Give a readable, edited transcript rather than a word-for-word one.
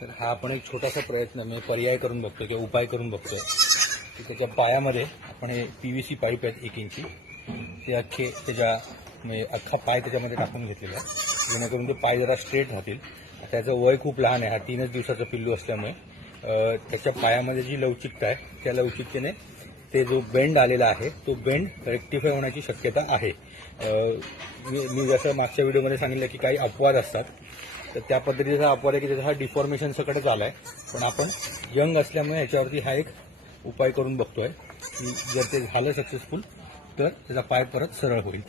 तर हा आपण एक छोटासा प्रयत्न म्हणजे पर्याय करून बघतोय किंवा उपाय करून बघतोय की त्याच्या पायामध्ये आपण हे PVC पाईप आहेत 1 इंची ते अख्खे त्याच्या म्हणजे अख्खा पाय त्याच्यामध्ये टाकून घेतलेला आहे जेणेकरून ते पाय जरा स्ट्रेट राहतील. त्याचं वय खूप लहान आहे, हा 3च दिवसाचा पिल्लू असल्यामुळे त्याच्या पायामध्ये जी लवचिकता आहे त्या लवचिकतेने ते जो बेंड आलेला आहे तो बेंड रेक्टिफाय होण्याची शक्यता आहे. मी जसं मागच्या व्हिडिओमध्ये सांगितलं की काही अपवाद असतात, तर त्या पद्धतीचा अपवाद आहे की त्याचा हा डिफॉर्मेशन सगळं झाला आहे. पण आपण यंग असल्यामुळे ह्याच्यावरती हा एक उपाय करून बघतोय की जर ते झालं सक्सेसफुल तर त्याचा पाय परत सरळ होईल.